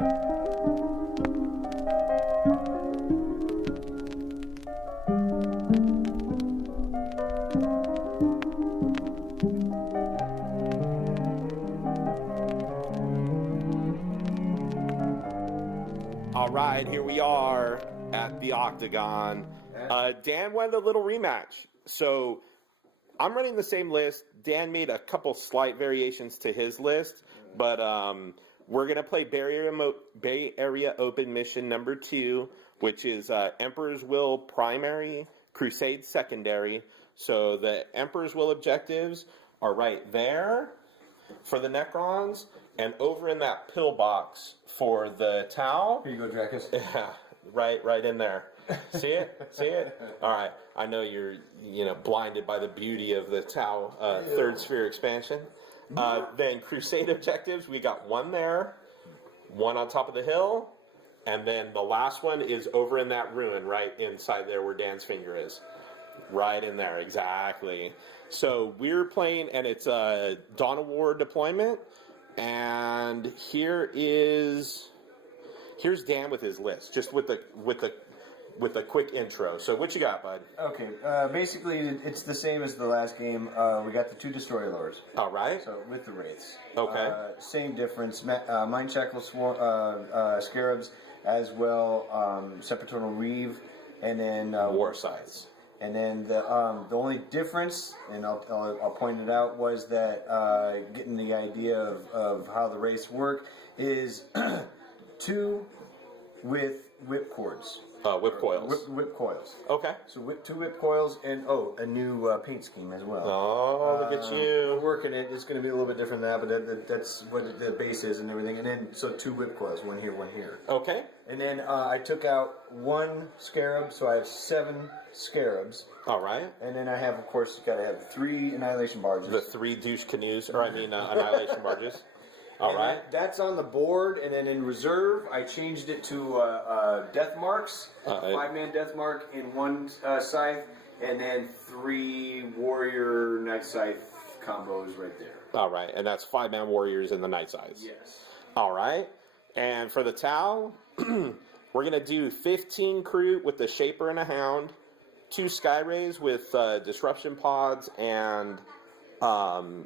All right, here we are at the Octagon. Dan wanted a little rematch, so I'm running the same list. Dan made a couple slight variations to his list, but we're going to play Bay Area Open Mission number 2, which is Emperor's Will primary, Crusade secondary. So the Emperor's Will objectives are right there for the Necrons, and over in that pillbox for the Tau. Here you go, Dracus. Yeah, right in there. See it? See it? All right. I know you're, blinded by the beauty of the Tau third sphere expansion. Then Crusade objectives, we got one there, one on top of the hill, and then the last one is over in that ruin right inside there where Dan's finger is. Right in there, exactly. So we're playing, and it's a Dawn of War deployment, and here's Dan with his list, just with a quick intro. So what you got, bud? Okay, basically it's the same as the last game. We got the 2 Destroyer Lords. All right. So with the Wraiths. Okay. Same difference. Mind Shackle Scarabs, as well, Sepulchral Reeve, and then War Scythes. And then the only difference, and I'll point it out, was that getting the idea of how the Wraiths work is 2 with whip cords. Whip coils. Whip coils. Okay. So 2 whip coils, and a new paint scheme as well. Oh, look at you. Working it. It's going to be a little bit different than that, but that's what the base is and everything. And then, so 2 whip coils, one here, one here. Okay. And then I took out 1 scarab, so I have 7 scarabs. All right. And then I have, of course, got to have 3 annihilation barges. The 3 douche canoes, or annihilation barges. All and right. That's on the board, and then in reserve, I changed it to death marks, 5-man death mark in 1 scythe, and then 3 warrior night scythe combos right there. All right, and that's 5-man warriors in the night scythes. Yes. All right, and for the Tau, we're gonna do 15 crew with the Shaper and a Hound, 2 Sky Rays with disruption pods and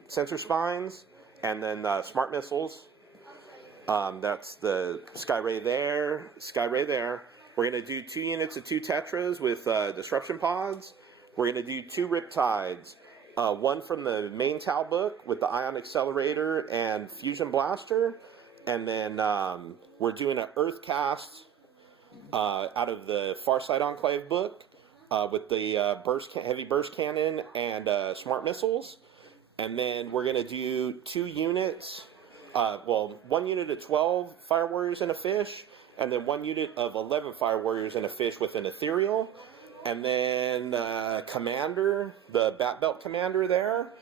sensor spines. And then smart missiles. That's the Sky Ray there, Sky Ray there. We're going to do 2 units of 2 Tetras with disruption pods. We're going to do 2 Riptides. 1 from the main Tau book with the Ion Accelerator and Fusion Blaster. And then we're doing an Earth Cast out of the Farside Enclave book with the heavy burst cannon and smart missiles. And then we're going to do 2 units, 1 unit of 12 Fire Warriors and a Fish, and then 1 unit of 11 Fire Warriors and a Fish with an Ethereal. And then Commander, the Bat Belt Commander there.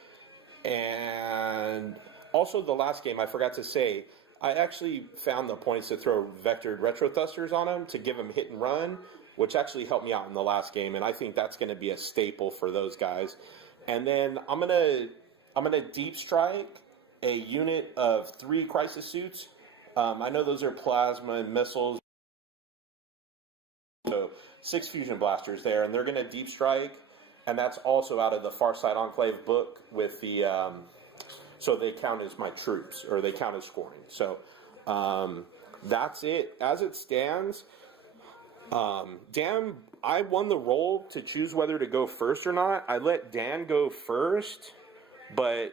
And also the last game, I forgot to say, I actually found the points to throw vectored retro thrusters on them to give them hit and run, which actually helped me out in the last game, and I think that's going to be a staple for those guys. And then I'm gonna deep strike a unit of 3 crisis suits. I know those are plasma and missiles. So 6 fusion blasters there, and they're gonna deep strike, and that's also out of the Farside Enclave book with the so they count as my troops, or they count as scoring. So that's it as it stands. Dan, I won the roll to choose whether to go first or not. I let Dan go first, but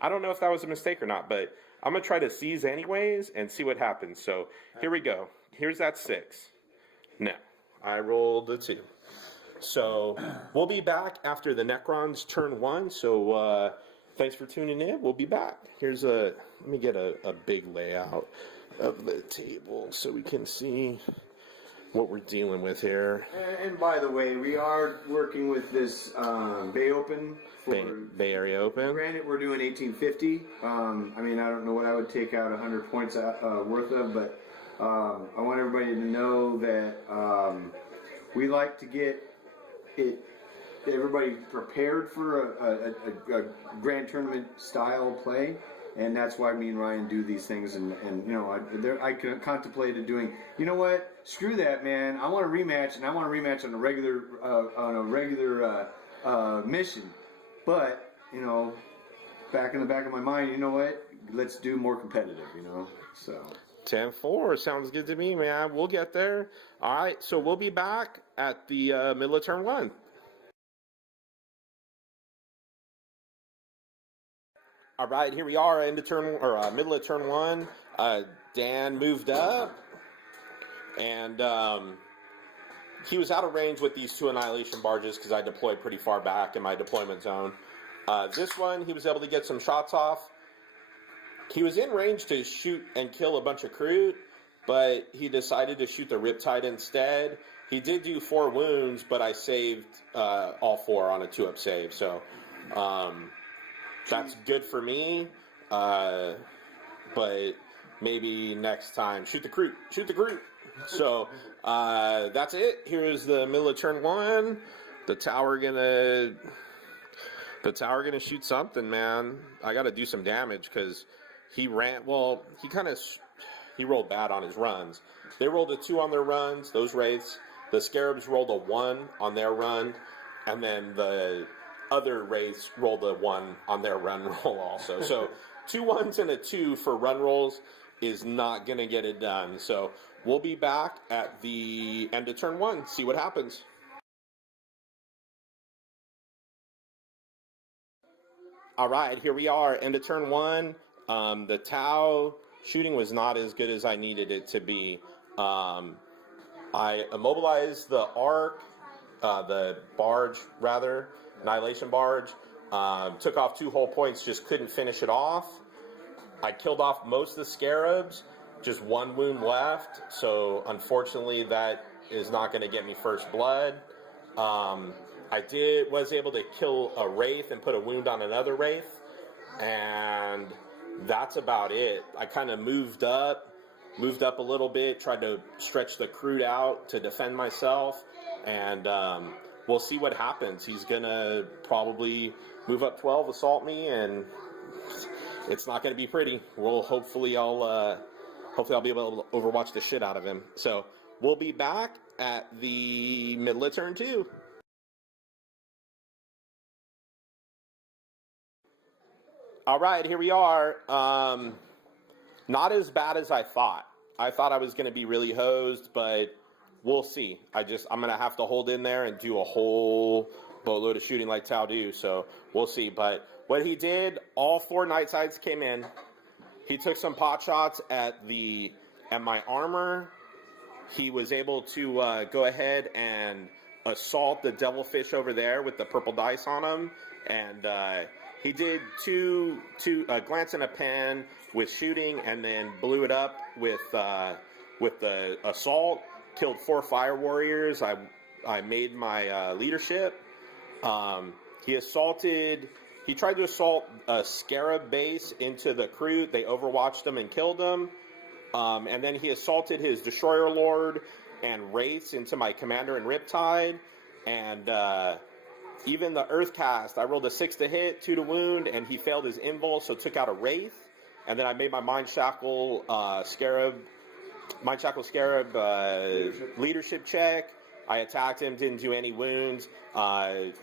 I don't know if that was a mistake or not, but I'm going to try to seize anyways and see what happens. So here we go. Here's that 6. No, I rolled a 2. So we'll be back after the Necrons turn 1. So thanks for tuning in. We'll be back. Let me get a big layout of the table so we can see what we're dealing with here. And by the way, we are working with this Bay Open. Bay Area Open. Granted, we're doing 1850. I don't know what I would take out 100 points worth of, but I want everybody to know that we like to get everybody prepared for a grand tournament style play. and that's why me and Ryan do these things. And you know, I contemplated doing. You know what? Screw that, man. I want a rematch, and I want a rematch on a regular mission. But you know, back in the back of my mind, you know what? Let's do more competitive. You know, so. 10-4 sounds good to me, man. We'll get there. All right, so we'll be back at the middle of turn 1. All right, here we are, middle of turn 1. Dan moved up, and he was out of range with these 2 annihilation barges because I deployed pretty far back in my deployment zone. This one, he was able to get some shots off. He was in range to shoot and kill a bunch of crew, but he decided to shoot the Riptide instead. He did do 4 wounds, but I saved all 4 on a 2-up save, so that's good for me. But maybe next time, shoot the crew. So that's it. Here's the middle of turn 1. The tower gonna shoot something, man. I got to do some damage because. He rolled bad on his runs. They rolled a 2 on their runs, those wraiths. The Scarabs rolled a 1 on their run, and then the other wraiths rolled a 1 on their run roll also. So 2 1s and a 2 for run rolls is not going to get it done. So we'll be back at the end of turn 1, see what happens. All right, here we are, end of turn 1. The Tau shooting was not as good as I needed it to be. I immobilized the Ark, the barge rather, Annihilation barge. Took off 2 whole points, just couldn't finish it off. I killed off most of the Scarabs, just 1 wound left. So unfortunately, that is not going to get me first blood. I was able to kill a Wraith and put a wound on another Wraith, and that's about it. I kind of moved up a little bit, tried to stretch the crew out to defend myself, and we'll see what happens. He's gonna probably move up 12, assault me, and it's not gonna be pretty. Hopefully I'll be able to overwatch the shit out of him. So we'll be back at the middle of turn 2. All right, here we are. Not as bad as I thought. I thought I was going to be really hosed, but we'll see. I'm going to have to hold in there and do a whole boatload of shooting like Tau do, so we'll see. But what he did, all 4 night sides came in. He took some pot shots at my armor. He was able to go ahead and assault the devilfish over there with the purple dice on him, and he did two glance in a pen with shooting, and then blew it up with the assault. Killed 4 fire warriors. I made my leadership. He tried to assault a Scarab base into the crew. They overwatched him and killed him. And then he assaulted his Destroyer Lord and Wraiths into my Commander and Riptide. And even the Earthcast, I rolled a 6 to hit, 2 to wound, and he failed his invul, so took out a Wraith. And then I made my Mind Shackle Scarab leadership check. I attacked him, didn't do any wounds.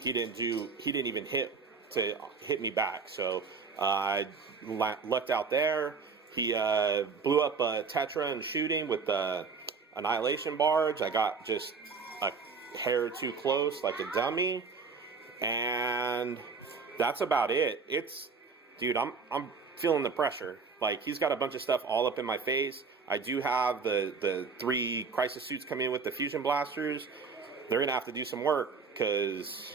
He didn't even hit me back. So I left out there. He blew up a Tetra and shooting with the Annihilation barge. I got just a hair too close, like a dummy. And that's about it. Dude, I'm feeling the pressure. Like, he's got a bunch of stuff all up in my face. I do have the 3 crisis suits coming in with the fusion blasters. They're gonna have to do some work, because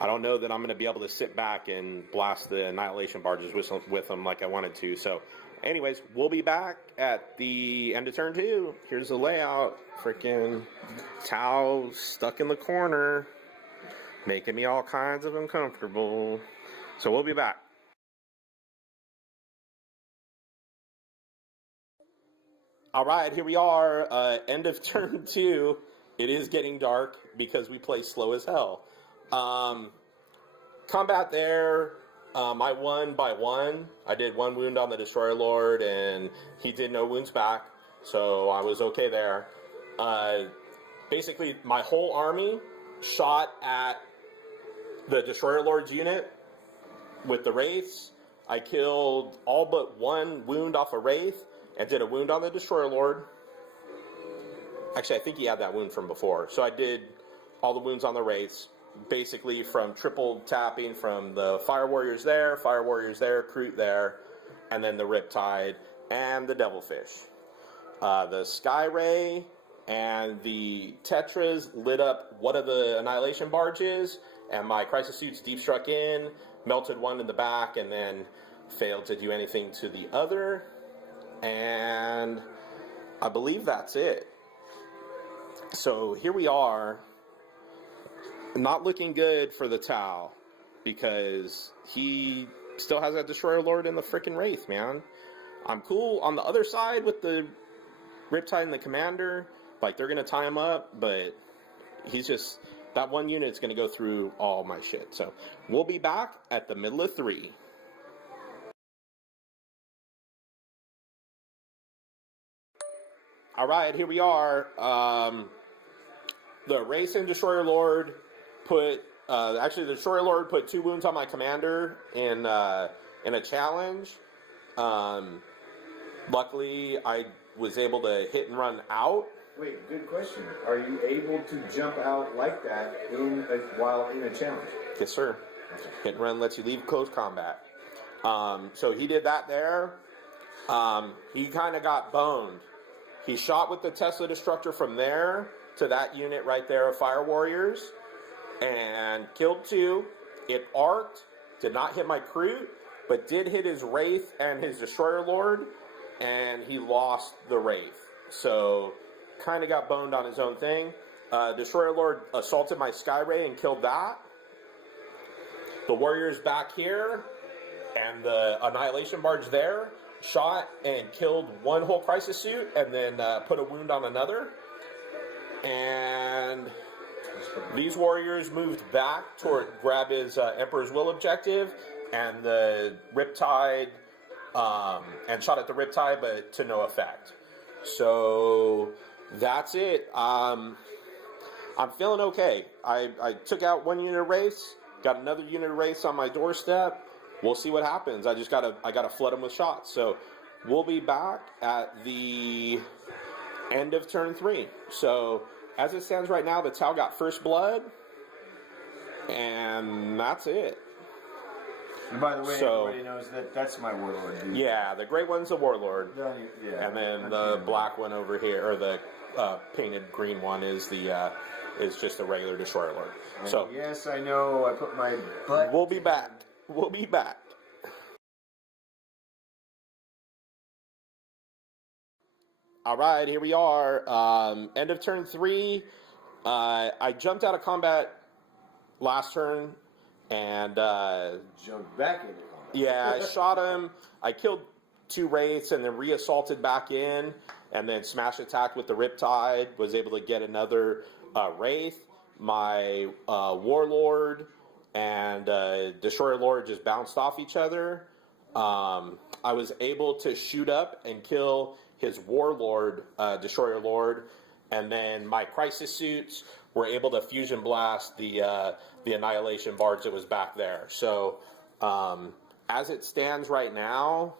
I don't know that I'm gonna be able to sit back and blast the Annihilation barges with them like I wanted to. So anyways, we'll be back at the end of turn 2. Here's the layout. Freaking Tau stuck in the corner, making me all kinds of uncomfortable. So we'll be back. All right, here we are, end of turn 2. It is getting dark because we play slow as hell. Combat there, I won by 1. I did 1 wound on the Destroyer Lord, and he did no wounds back, so I was okay there. Basically, my whole army shot at the Destroyer Lord's unit with the Wraiths. I killed all but 1 wound off a Wraith, and did a wound on the Destroyer Lord. Actually, I think he had that wound from before, so I did all the wounds on the Wraiths. Basically from triple tapping from the Fire Warriors there, Kroot there, and then the Riptide and the Devilfish. The Sky Ray and the Tetras lit up one of the Annihilation Barges, and my Crisis Suits deep struck in, melted one in the back, and then failed to do anything to the other. And I believe that's it. So here we are. Not looking good for the Tau, because he still has that Destroyer Lord and the frickin' Wraith, man. I'm cool on the other side with the Riptide and the Commander. Like, they're going to tie him up, but he's just... That one unit's going to go through all my shit. So, we'll be back at the middle of 3. Alright, here we are. The Wraith and Destroyer Lord put... actually, the Destroyer Lord put 2 wounds on my Commander in a challenge. Luckily, I was able to hit and run out. Wait, good question. Are you able to jump out like that while in a challenge? Yes, sir. Okay. Hit and run lets you leave close combat. So he did that there. He kind of got boned. He shot with the Tesla Destructor from there to that unit right there of Fire Warriors and killed 2. It arced, did not hit my Kroot, but did hit his Wraith and his Destroyer Lord, and he lost the Wraith. So, kind of got boned on his own thing. Destroyer Lord assaulted my Sky Ray and killed that. The Warriors back here, and the Annihilation Barge there, shot and killed 1 whole Crisis Suit, and then put a wound on another. And these Warriors moved back toward grab his Emperor's Will objective, and the Riptide, and shot at the Riptide, but to no effect. So that's it. I'm feeling okay. I took out 1 unit of Wraiths, got another unit of Wraiths on my doorstep. We'll see what happens. I gotta flood them with shots. So we'll be back at the end of turn 3. So as it stands right now, the Tau got first blood, and that's it. And by the way, everybody knows that that's my Warlord, dude. Yeah, the gray one's the Warlord. Yeah, and then the black one over here, or the painted green one, is just the regular Destroyer Lord. And so yes, I know. I put my butt. We'll be back. We'll be back. All right, here we are. End of turn 3. I jumped out of combat last turn, and jumped back into combat. Yeah, I shot him. I killed 2 Wraiths and then re-assaulted back in, and then smash attacked with the Riptide. Was able to get another Wraith. My Warlord and Destroyer Lord just bounced off each other. I was able to shoot up and kill his Warlord, Destroyer Lord, and then my Crisis Suits were able to fusion blast the Annihilation Barge that was back there. So, as it stands right now,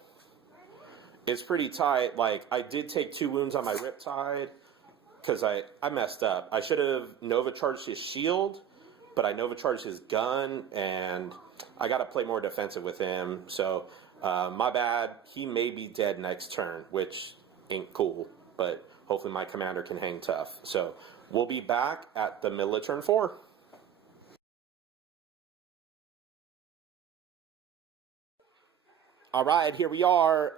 it's pretty tight. Like, I did take 2 wounds on my Riptide, because I messed up. I should have Nova Charged his shield, but I Nova Charged his gun, and I got to play more defensive with him. So, my bad. He may be dead next turn, which ain't cool, but hopefully my commander can hang tough. So, we'll be back at the middle of turn 4. All right, here we are.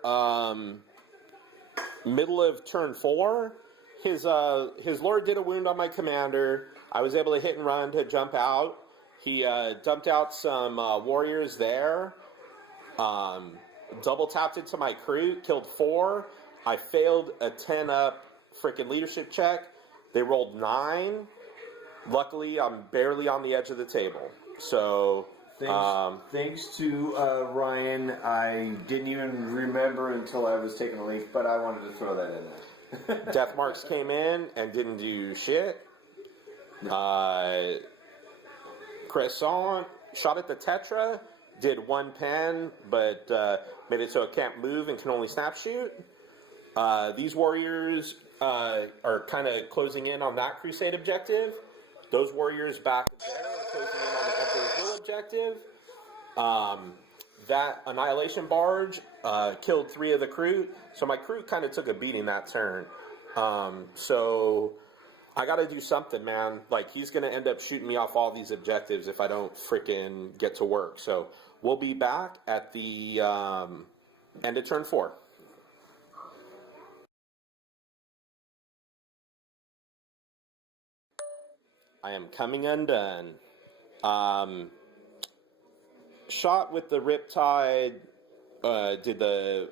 Middle of turn 4. His Lord did a wound on my commander. I was able to hit and run to jump out. He dumped out some warriors there. Double tapped into my Kroot, killed 4. I failed a 10-up freaking leadership check. They rolled 9. Luckily, I'm barely on the edge of the table. So Thanks to Ryan. I didn't even remember until I was taking a leak, but I wanted to throw that in there. Death Marks came in and didn't do shit. Croissant shot at the Tetra, did one pen, but made it so it can't move and can only snap shoot. These warriors are kind of closing in on that Crusade objective. Those warriors back there are closing in on the Emperor's Will objective. That Annihilation Barge killed 3 of the crew, so my crew kind of took a beating that turn. So I got to do something, man. Like, he's going to end up shooting me off all these objectives if I don't freaking get to work. So we'll be back at the end of turn 4. I am coming undone. Shot with the Riptide, did the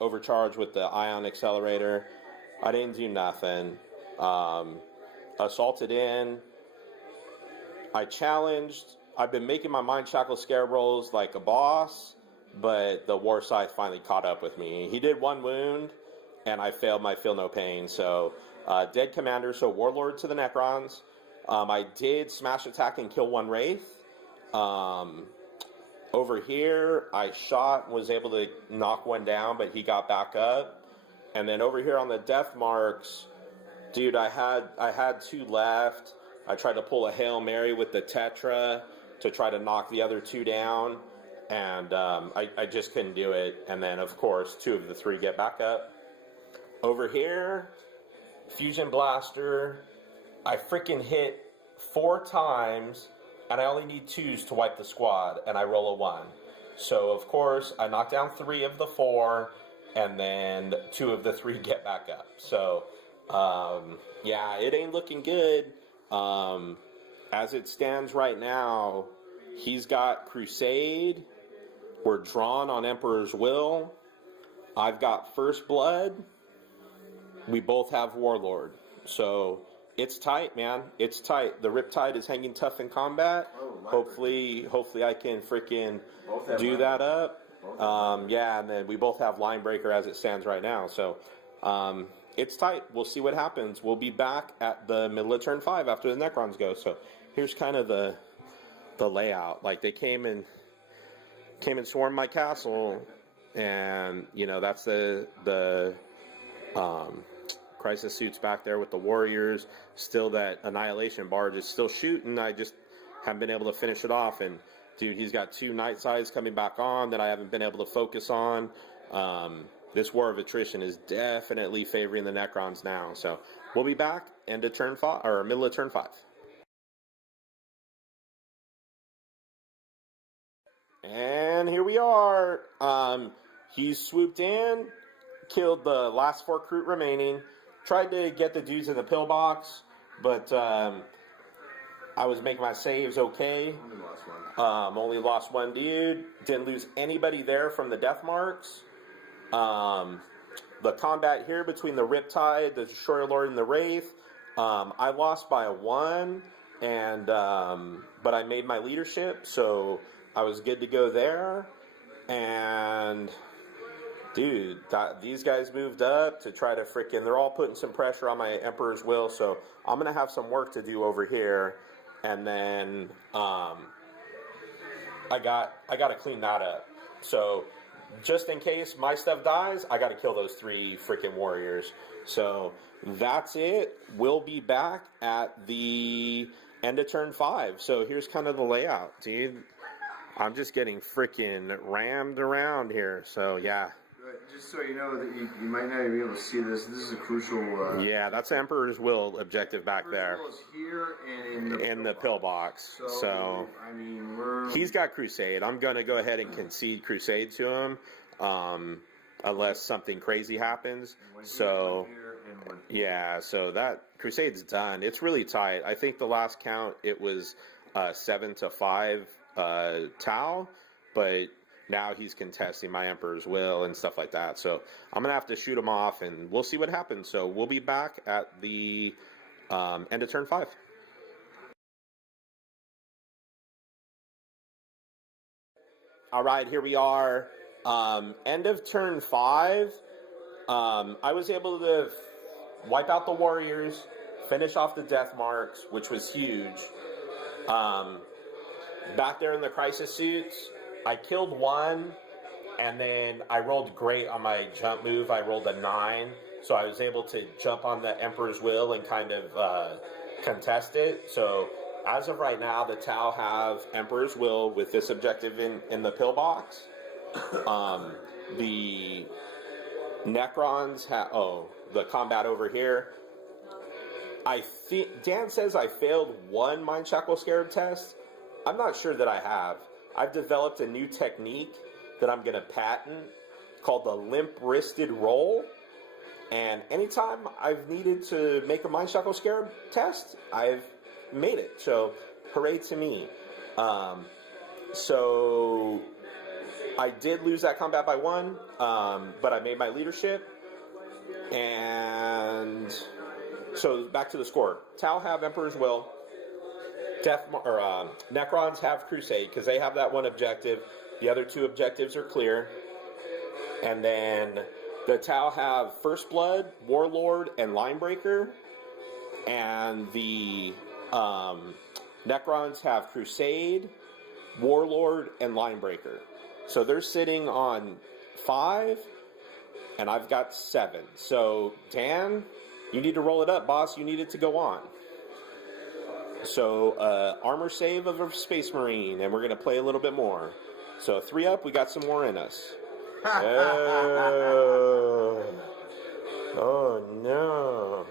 overcharge with the Ion Accelerator. I didn't do nothing. Assaulted in. I challenged. I've been making my Mind Shackle Scare rolls like a boss, but the War Scythe finally caught up with me. He did 1 wound, and I failed my Feel No Pain. So, dead commander, so Warlord to the Necrons. I did smash attack and kill 1 Wraith. Over here, I shot, was able to knock 1 down, but he got back up. And then over here on the Death Marks, dude, I had 2 left. I tried to pull a Hail Mary with the Tetra to try to knock the other 2 down, and I just couldn't do it. And then, of course, 2 of the 3 get back up. Over here, Fusion Blaster, I freaking hit 4 times, and I only need 2s to wipe the squad, and I roll a 1. So, of course, I knock down 3 of the 4, and then 2 of the 3 get back up. So, yeah, it ain't looking good. As it stands right now, he's got Crusade. We're drawn on Emperor's Will. I've got First Blood. We both have Warlord. So, it's tight, man. It's tight. The Riptide is hanging tough in combat. Hopefully I can freaking do that up. Yeah, and then we both have Linebreaker as it stands right now. So, it's tight. We'll see what happens. We'll be back at the middle of turn 5 after the Necrons go. So, here's kind of the layout. Like, they came and swarmed my castle, and you know, that's the Crisis Suits back there with the warriors. Still, that Annihilation Barge is still shooting. I just haven't been able to finish it off. And dude, he's got 2 Night Sides coming back on that I haven't been able to focus on. This War of Attrition is definitely favoring the Necrons now. So we'll be back end of turn 5 or middle of turn 5. And here we are. He's swooped in, killed the last 4 crew remaining. Tried to get the dudes in the pillbox, but I was making my saves okay. Only lost 1 dude. Didn't lose anybody there from the Death Marks. The combat here between the Riptide, the Destroyer Lord, and the Wraith, I lost by 1, and but I made my leadership, so I was good to go there. And dude, these guys moved up to try to they're all putting some pressure on my Emperor's Will, so I'm going to have some work to do over here, and then I got to clean that up. So just in case my stuff dies, I got to kill those 3 freaking warriors. So that's it. We'll be back at the end of turn 5. So here's kind of the layout, dude. I'm just getting freaking rammed around here, so yeah. Just so you know that you might not even be able to see this. This is a crucial. Yeah, that's Emperor's Will objective back there. Emperor's Will is here and in the pillbox. So I mean, he's got Crusade. I'm gonna go ahead and concede Crusade to him, unless something crazy happens. So yeah, so that Crusade's done. It's really tight. I think the last count it was 7-5 Tau, but now he's contesting my Emperor's Will and stuff like that. So I'm going to have to shoot him off, and we'll see what happens. So we'll be back at the end of turn 5. All right, here we are. End of turn 5. I was able to wipe out the warriors, finish off the death marks, which was huge. Back there in the crisis suits, I killed one, and then I rolled great on my jump move. I rolled a 9, so I was able to jump on the Emperor's Will and kind of contest it. So as of right now, the Tau have Emperor's Will with this objective in the pillbox. The Necrons have, the combat over here. I think Dan says I failed one Mind Shackle Scarab test. I'm not sure that I have. I've developed a new technique that I'm going to patent called the limp-wristed roll. And anytime I've needed to make a Mind Shackle Scarab test, I've made it. So, hooray to me. So, I did lose that combat by 1, but I made my leadership. And so, back to the score. Tau have Emperor's Will. Necrons have Crusade, because they have that one objective. The other 2 objectives are clear. And then the Tau have First Blood, Warlord, and Linebreaker. And the Necrons have Crusade, Warlord, and Linebreaker. So they're sitting on 5, and I've got 7. So, Dan, you need to roll it up, boss. You need it to go on. So, armor save of a Space Marine, and we're going to play a little bit more. So, 3 up, we got some more in us. Oh, no.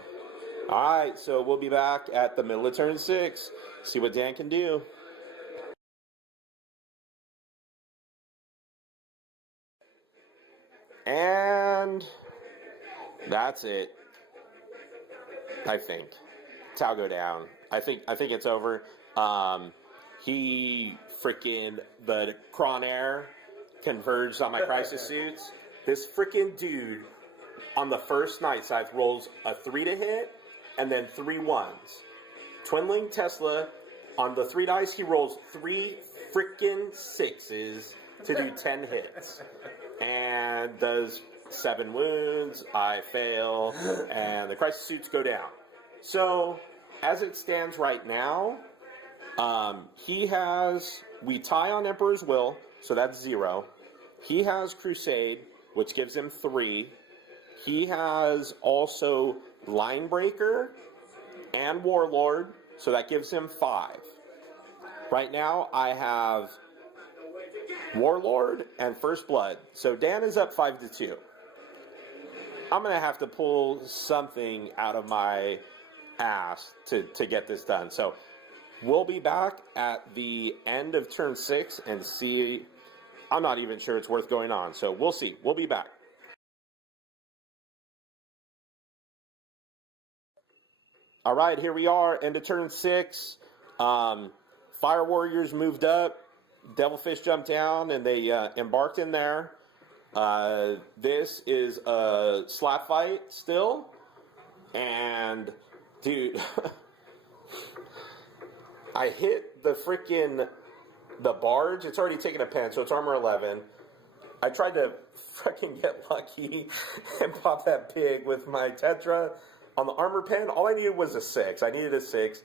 Alright, so we'll be back at the middle of turn 6. See what Dan can do. And that's it. I think. Tau go down. I think it's over. The Cronair converged on my crisis suits. This freaking dude on the first night scythe rolls a 3 to hit and then 3 1s. Twinling Tesla on the 3 dice, he rolls 3 freaking 6s to do 10 hits and does 7 wounds. I fail, and the crisis suits go down. So, as it stands right now, we tie on Emperor's Will, so that's 0. He has Crusade, which gives him 3. He has also Linebreaker and Warlord, so that gives him 5. Right now, I have Warlord and First Blood, so Dan is up 5-2. I'm going to have to pull something out of my ass to get this done. So we'll be back at the end of turn 6 and see. I'm not even sure it's worth going on, so we'll see. We'll be back. All right, here we are, end of turn 6. Fire Warriors moved up. Devilfish jumped down, and they embarked in there. This is a slap fight still. And, dude, I hit the barge. It's already taken a pen, so it's armor 11. I tried to freaking get lucky and pop that pig with my Tetra. On the armor pen, all I needed was a 6. I needed a 6.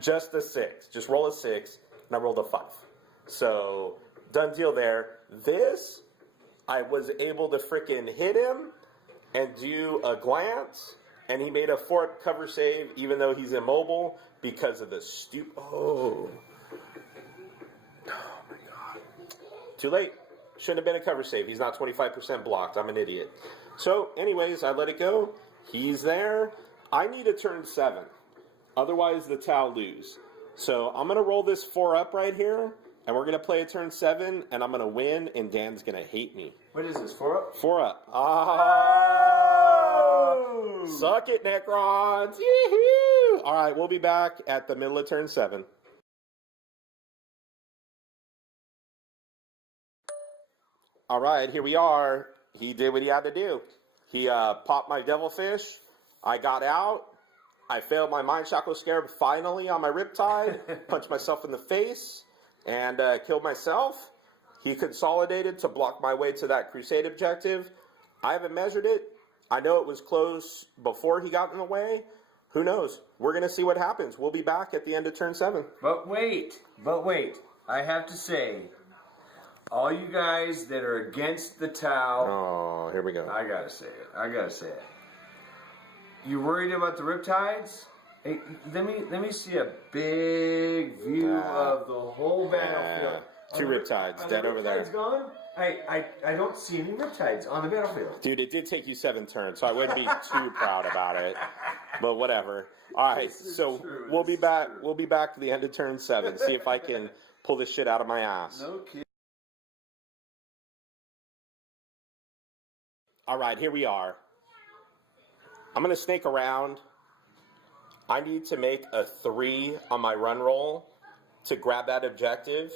Just a 6. Just roll a 6, and I rolled a 5. So, done deal there. This, I was able to freaking hit him and do a glance, and he made a 4-up cover save, even though he's immobile, because of the Oh my god. Too late. Shouldn't have been a cover save. He's not 25% blocked. I'm an idiot. So, anyways, I let it go. He's there. I need a turn 7. Otherwise, the Tau lose. So, I'm going to roll this 4-up right here, and we're going to play a turn 7, and I'm going to win, and Dan's going to hate me. What is this, 4-up? 4-up. Oh! Suck it, Necrons! Yee-hoo! All right, we'll be back at the middle of turn 7. All right, here we are. He did what he had to do. He popped my Devilfish. I got out. I failed my Mind Shackle Scarab finally on my Riptide. Punched myself in the face and killed myself. He consolidated to block my way to that crusade objective. I haven't measured it. I know it was close before he got in the way. Who knows? We're going to see what happens. We'll be back at the end of turn 7. But wait. I have to say, all you guys that are against the Tau... Oh, here we go. I gotta say it. You worried about the Riptides? Hey, let me see a big view of the whole battlefield. 2 Riptides dead over there. Gone? I don't see any Riptides on the battlefield. Dude, it did take you 7 turns, so I wouldn't be too proud about it. But whatever. All right, so we'll be back. We'll be back to the end of turn 7. See if I can pull this shit out of my ass. No kidding. All right, here we are. I'm going to snake around. I need to make a 3 on my run roll to grab that objective.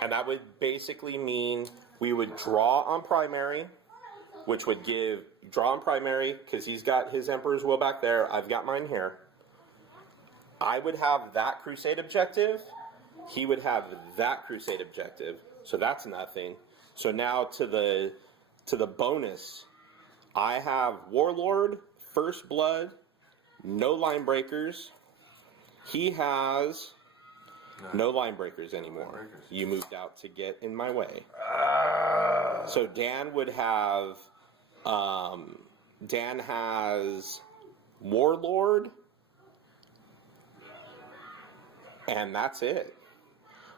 And that would basically mean we would draw on primary, which would give draw on primary because he's got his Emperor's Will back there. I've got mine here. I would have that crusade objective. He would have that crusade objective. So that's nothing. So now to the bonus, I have Warlord, First Blood, no line breakers. He has no line breakers anymore. You moved out to get in my way. So Dan would have, Dan has Warlord, and that's it.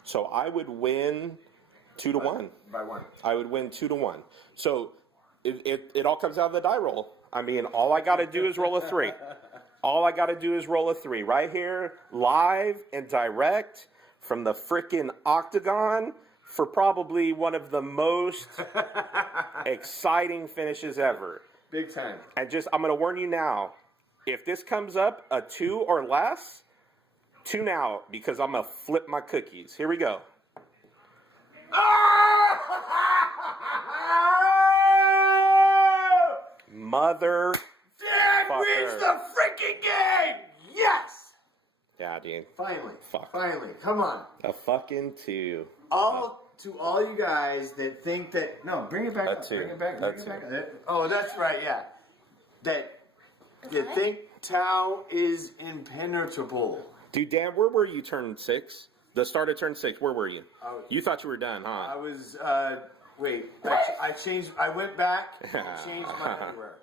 So I would win 2-1. By 1. I would win 2-1. So it all comes out of the die roll. I mean, all I got to do is roll a 3. All I got to do is roll a 3 right here, live and direct from the frickin' octagon for probably one of the most exciting finishes ever. Big time. And I'm going to warn you now, if this comes up a 2 or less, tune out because I'm going to flip my cookies. Here we go. Mother. Dan wins the freaking game! Yes! Yeah, dude. Finally. Fuck. Finally. Come on. A fucking 2. To all you guys that think that... No, bring it back up. 2. Bring it back. A Bring it 2. back up. Oh, that's right, yeah. That you think Tau is impenetrable. Dude, Dan, where were you turn 6? The start of turn 6, where were you? You thought you were done, huh? I was, wait. I changed... I went back and changed my underwear.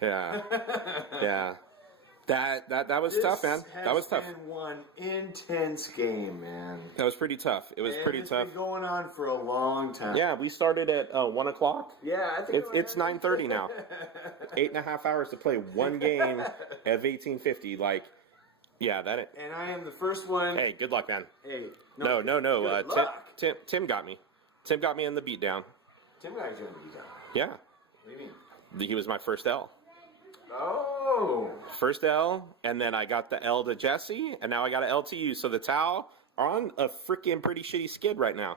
Yeah. Yeah. That was tough, man. That was tough. This has been one intense game, man. That was pretty tough. It was pretty tough. It's been going on for a long time. Yeah, we started at 1 o'clock. Yeah, I think it's 9:30 now. 8.5 hours to play one game of 1850. Like, yeah, that. And I am the first one. Hey, good luck, man. Hey, no. Good luck. Tim got me. Tim got me in the beatdown. Tim got you in the beatdown. Yeah. What do you mean? He was my first L. Oh. First L, and then I got the L to Jesse, and now I got an L to you. So the Tau are on a freaking pretty shitty skid right now.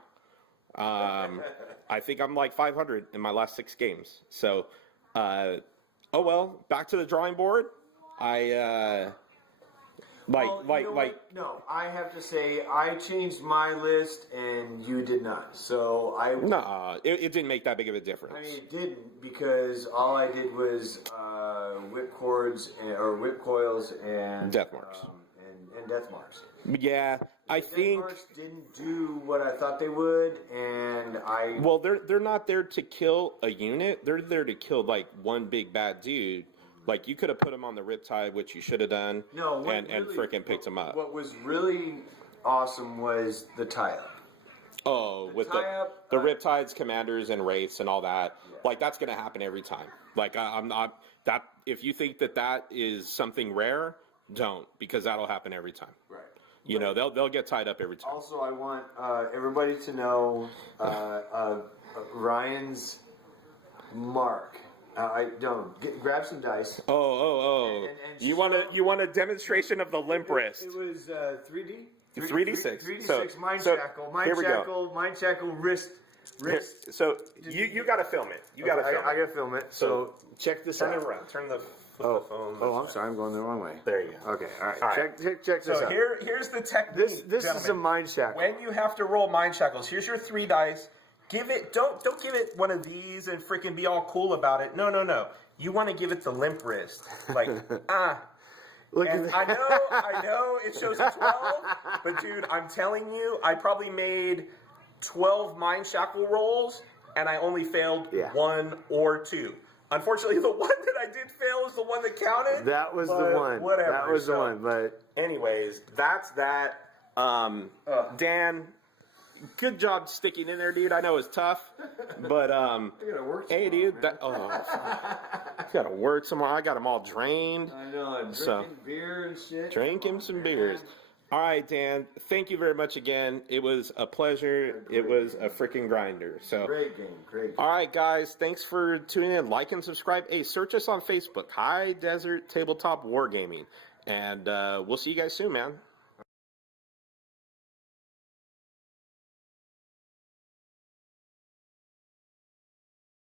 I think I'm like 500 in my last 6 games. So, oh well, back to the drawing board. No, I have to say I changed my list and you did not. So it didn't make that big of a difference. I mean, it didn't because all I did was whip cords or whip coils and death marks and death marks. Yeah, I think death marks didn't do what I thought they would, and well, they're not there to kill a unit. They're there to kill like one big bad dude. Like, you could have put him on the Riptide, which you should have done, and freaking picked him up. What was really awesome was the tie-up. Oh, with the Riptides, Commanders, and Wraiths and all that. Yeah. Like, that's going to happen every time. Like, I'm not... that. If you think that is something rare, don't, because that'll happen every time. Right. You know, they'll get tied up every time. Also, I want everybody to know Ryan's mark. I don't grab some dice. Oh! And you want a demonstration of the limp wrist? It was 3D. 3d6. 3d6. Mind shackle. Wrist. So you got to film it. I got to film it. So check this out. Turn the phone. Oh, I'm sorry. I'm going the wrong way. There you go. Okay. All right. Check this out. So here's the technique. This is a mind shackle. When you have to roll mind shackles, here's your 3 dice. Don't give it one of these and freaking be all cool about it. No. You want to give it the limp wrist. Like, Look and at I know it shows a 12, but dude, I'm telling you, I probably made 12 mind shackle rolls, and I only failed 1 or 2. Unfortunately, the one that I did fail is the one that counted. That was the one. Whatever. That was the one. But anyways, that's that. Dan, good job sticking in there, dude. I know it's tough, but hey, dude, gotta work tomorrow. I got them all drained. I know. I'm drinking beer and shit. Drinking some beers. All right, Dan. Thank you very much again. It was a pleasure. It was a freaking grinder. So Great game. all right, guys. Thanks for tuning in. Like and subscribe. Hey, search us on Facebook, High Desert Tabletop Wargaming, and we'll see you guys soon, man.